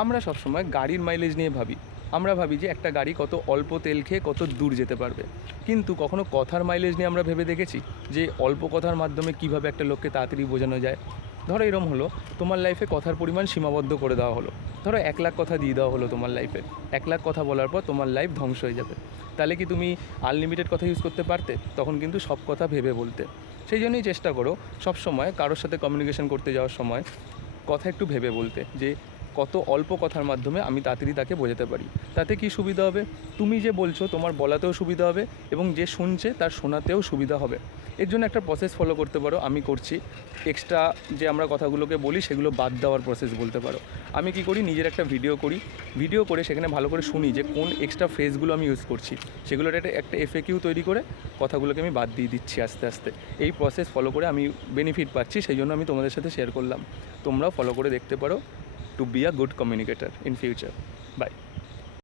আমরা সবসময় গাড়ির মাইলেজ নিয়ে ভাবি। আমরা ভাবি যে একটা গাড়ি কত অল্প তেল খেয়ে কত দূর যেতে পারবে, কিন্তু কখনো কথার মাইলেজ নিয়ে আমরা ভেবে দেখেছি যে অল্প কথার মাধ্যমে কিভাবে একটা লোককে তাড়াতাড়ি বোঝানো যায়। ধরো এরম হলো, তোমার লাইফে কথার পরিমাণ সীমাবদ্ধ করে দেওয়া হলো। ধরো 1,00,000 কথা দিয়ে দেওয়া হলো তোমার লাইফে। 1,00,000 কথা বলার পর তোমার লাইফ ধ্বংস হয়ে যাবে। তাহলে কি তুমি আনলিমিটেড কথা ইউজ করতে পারতে? তখন কিন্তু সব কথা ভেবে বলতে। সেই জন্যই চেষ্টা করো সবসময় কারোর সাথে কমিউনিকেশন করতে যাওয়ার সময় কথা একটু ভেবে বলতে, যে কত অল্প কথার মাধ্যমে আমি তাড়াতাড়ি তাকে বোঝাতে পারি। তাতে কি সুবিধা হবে? তুমি যে বলছো তোমার বলাতেও সুবিধা হবে, এবং যে শুনছে তার শোনাতেও সুবিধা হবে। এর জন্য একটা প্রসেস ফলো করতে পারো, আমি করছি। এক্সট্রা যে আমরা কথাগুলোকে বলি সেগুলো বাদ দেওয়ার প্রসেস বলতে পারো। আমি কি করি, নিজের একটা ভিডিও করে সেখানে ভালো করে শুনি যে কোন এক্সট্রা ফ্রেজগুলো আমি ইউজ করছি, সেগুলোর একটা এফএকিউ তৈরি করে কথাগুলোকে আমি বাদ দিয়ে দিচ্ছি আস্তে আস্তে। এই প্রসেস ফলো করে আমি বেনিফিট পাচ্ছি, সেই জন্য আমি তোমাদের সাথে শেয়ার করলাম। তোমরাও ফলো করে দেখতে পারো, to be a good communicator in future. Bye.